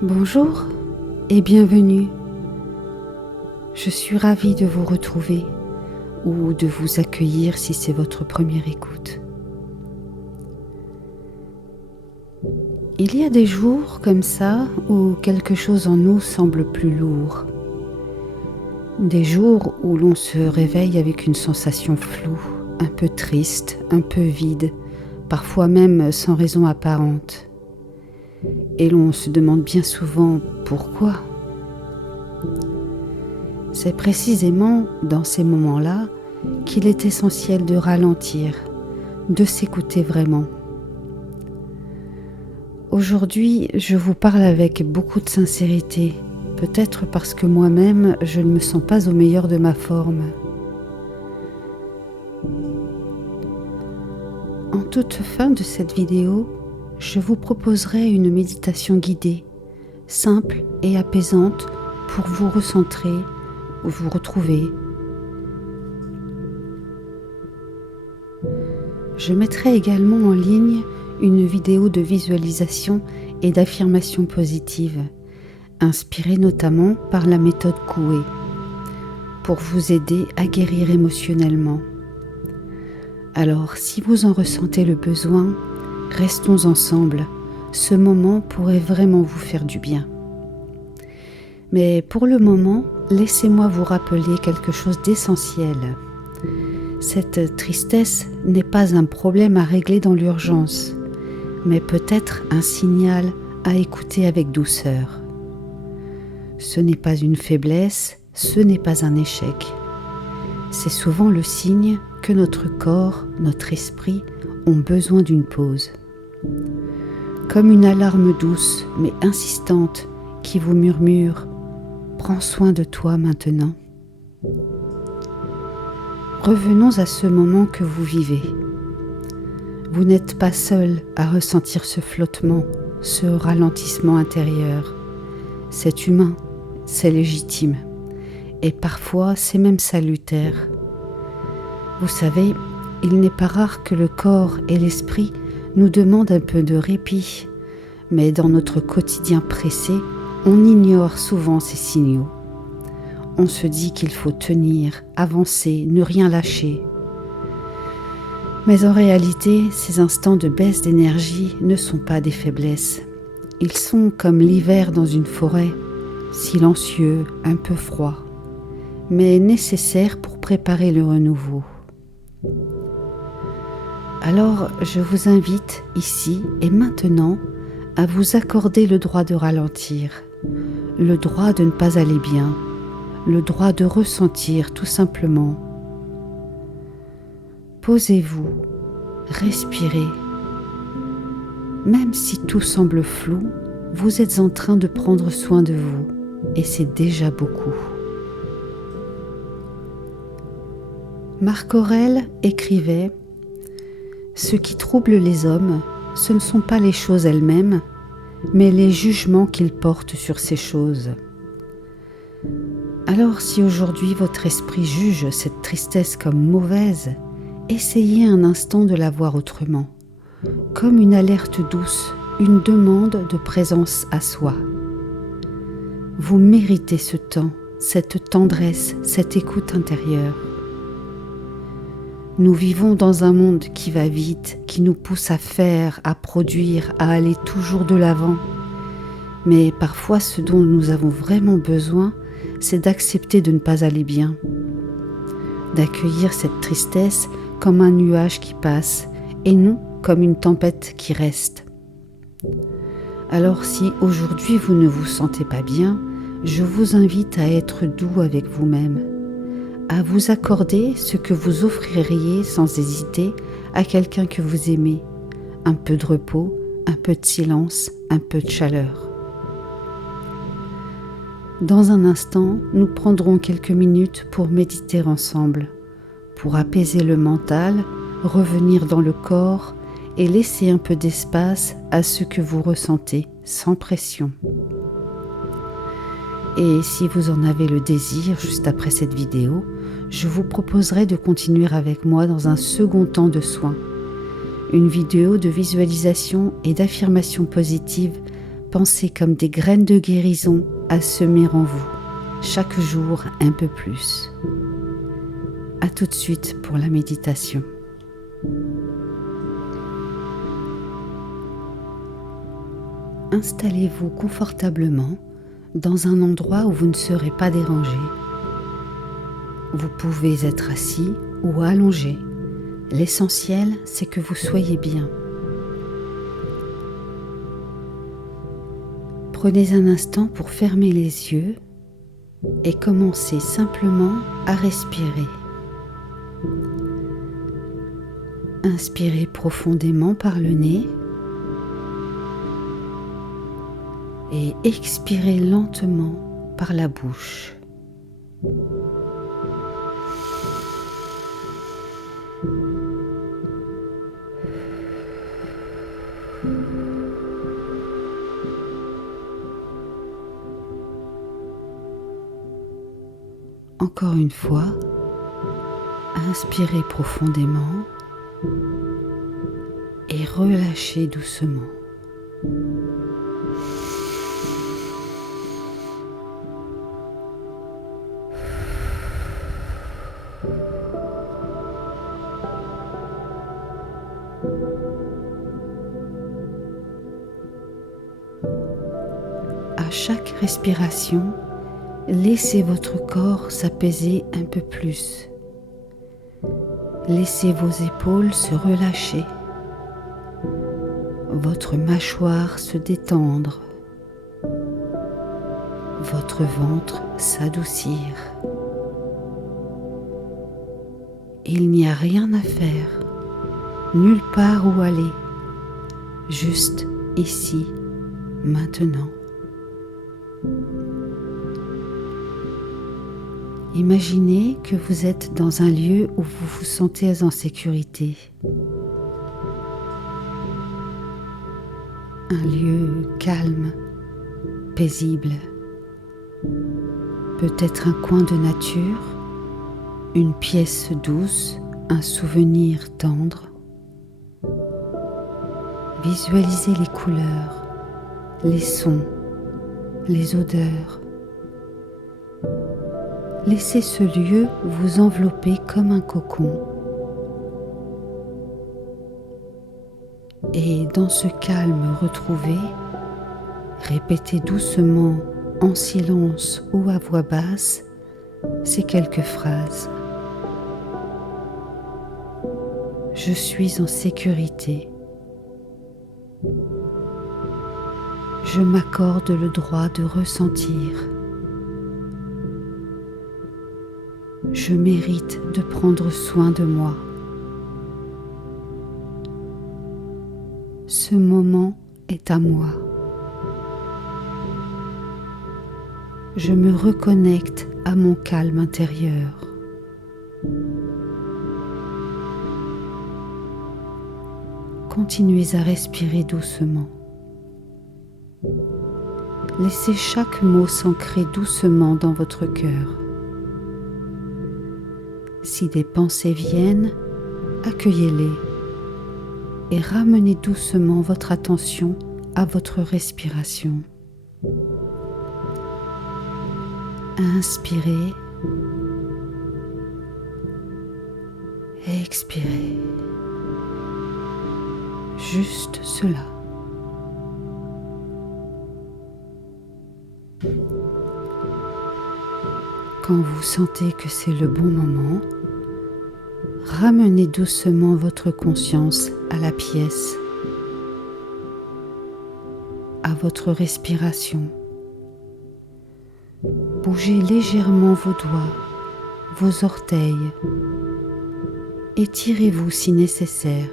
Bonjour et bienvenue. Je suis ravie de vous retrouver ou de vous accueillir si c'est votre première écoute. Il y a des jours comme ça où quelque chose en nous semble plus lourd. Des jours où l'on se réveille avec une sensation floue, un peu triste, un peu vide, parfois même sans raison apparente. Et l'on se demande bien souvent pourquoi. C'est précisément dans ces moments-là qu'il est essentiel de ralentir, de s'écouter vraiment. Aujourd'hui, je vous parle avec beaucoup de sincérité, peut-être parce que moi-même, je ne me sens pas au meilleur de ma forme. En toute fin de cette vidéo, je vous proposerai une méditation guidée, simple et apaisante pour vous recentrer ou vous retrouver. Je mettrai également en ligne une vidéo de visualisation et d'affirmation positive, inspirée notamment par la méthode Coué, pour vous aider à guérir émotionnellement. Alors, si vous en ressentez le besoin, restons ensemble, ce moment pourrait vraiment vous faire du bien. Mais pour le moment, laissez-moi vous rappeler quelque chose d'essentiel. Cette tristesse n'est pas un problème à régler dans l'urgence, mais peut-être un signal à écouter avec douceur. Ce n'est pas une faiblesse, ce n'est pas un échec. C'est souvent le signe que notre corps, notre esprit ont besoin d'une pause. Comme une alarme douce mais insistante qui vous murmure « Prends soin de toi maintenant ». Revenons à ce moment que vous vivez. Vous n'êtes pas seul à ressentir ce flottement, ce ralentissement intérieur. C'est humain, c'est légitime et parfois c'est même salutaire. Vous savez, il n'est pas rare que le corps et l'esprit nous demandent un peu de répit, mais dans notre quotidien pressé, on ignore souvent ces signaux. On se dit qu'il faut tenir, avancer, ne rien lâcher. Mais en réalité, ces instants de baisse d'énergie ne sont pas des faiblesses. Ils sont comme l'hiver dans une forêt, silencieux, un peu froid, mais nécessaires pour préparer le renouveau. Alors, je vous invite ici et maintenant à vous accorder le droit de ralentir, le droit de ne pas aller bien, le droit de ressentir tout simplement. Posez-vous, respirez. Même si tout semble flou, vous êtes en train de prendre soin de vous et c'est déjà beaucoup. Marc Aurèle écrivait « Ce qui trouble les hommes, ce ne sont pas les choses elles-mêmes, mais les jugements qu'ils portent sur ces choses. » Alors si aujourd'hui votre esprit juge cette tristesse comme mauvaise, essayez un instant de la voir autrement, comme une alerte douce, une demande de présence à soi. Vous méritez ce temps, cette tendresse, cette écoute intérieure. Nous vivons dans un monde qui va vite, qui nous pousse à faire, à produire, à aller toujours de l'avant. Mais parfois, ce dont nous avons vraiment besoin, c'est d'accepter de ne pas aller bien, d'accueillir cette tristesse comme un nuage qui passe et non comme une tempête qui reste. Alors si aujourd'hui vous ne vous sentez pas bien, je vous invite à être doux avec vous-même, à vous accorder ce que vous offririez sans hésiter à quelqu'un que vous aimez, un peu de repos, un peu de silence, un peu de chaleur. Dans un instant, nous prendrons quelques minutes pour méditer ensemble, pour apaiser le mental, revenir dans le corps et laisser un peu d'espace à ce que vous ressentez, sans pression. Et si vous en avez le désir, juste après cette vidéo, je vous proposerai de continuer avec moi dans un second temps de soins. une vidéo de visualisation et d'affirmation positive pensée comme des graines de guérison à semer en vous, chaque jour un peu plus. À tout de suite pour la méditation. Installez-vous confortablement dans un endroit où vous ne serez pas dérangé. Vous pouvez être assis ou allongé. L'essentiel, c'est que vous soyez bien. Prenez un instant pour fermer les yeux et commencez simplement à respirer. Inspirez profondément par le nez et expirez lentement par la bouche. Encore une fois, inspirez profondément et relâchez doucement. À chaque respiration, laissez votre corps s'apaiser un peu plus. Laissez vos épaules se relâcher, votre mâchoire se détendre, votre ventre s'adoucir. Il n'y a rien à faire, nulle part où aller, juste ici, maintenant. Imaginez que vous êtes dans un lieu où vous vous sentez en sécurité. Un lieu calme, paisible. Peut-être un coin de nature, une pièce douce, un souvenir tendre. Visualisez les couleurs, les sons, les odeurs. Laissez ce lieu vous envelopper comme un cocon. Et dans ce calme retrouvé, répétez doucement, en silence ou à voix basse, ces quelques phrases. Je suis en sécurité. Je m'accorde le droit de ressentir. Je mérite de prendre soin de moi. Ce moment est à moi. Je me reconnecte à mon calme intérieur. Continuez à respirer doucement. Laissez chaque mot s'ancrer doucement dans votre cœur. Si des pensées viennent, accueillez-les et ramenez doucement votre attention à votre respiration. Inspirez, expirez. Juste cela. Quand vous sentez que c'est le bon moment, ramenez doucement votre conscience à la pièce, à votre respiration. Bougez légèrement vos doigts, vos orteils. Étirez-vous si nécessaire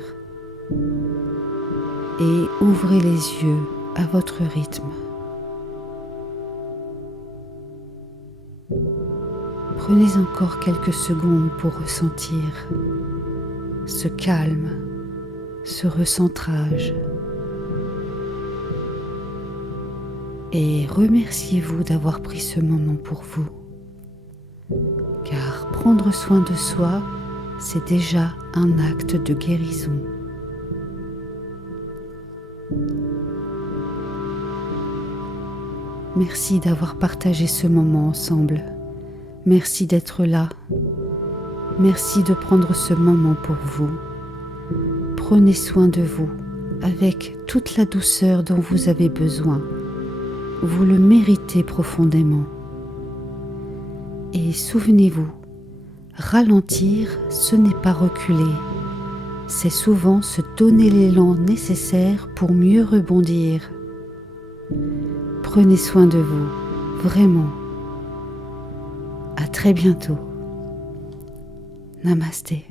et ouvrez les yeux à votre rythme. Prenez encore quelques secondes pour ressentir ce calme, ce recentrage. Et remerciez-vous d'avoir pris ce moment pour vous. Car prendre soin de soi, c'est déjà un acte de guérison. Merci d'avoir partagé ce moment ensemble. Merci d'être là. Merci de prendre ce moment pour vous. Prenez soin de vous avec toute la douceur dont vous avez besoin. Vous le méritez profondément. Et souvenez-vous, ralentir, ce n'est pas reculer. C'est souvent se donner l'élan nécessaire pour mieux rebondir. Prenez soin de vous, vraiment. À très bientôt. Namasté.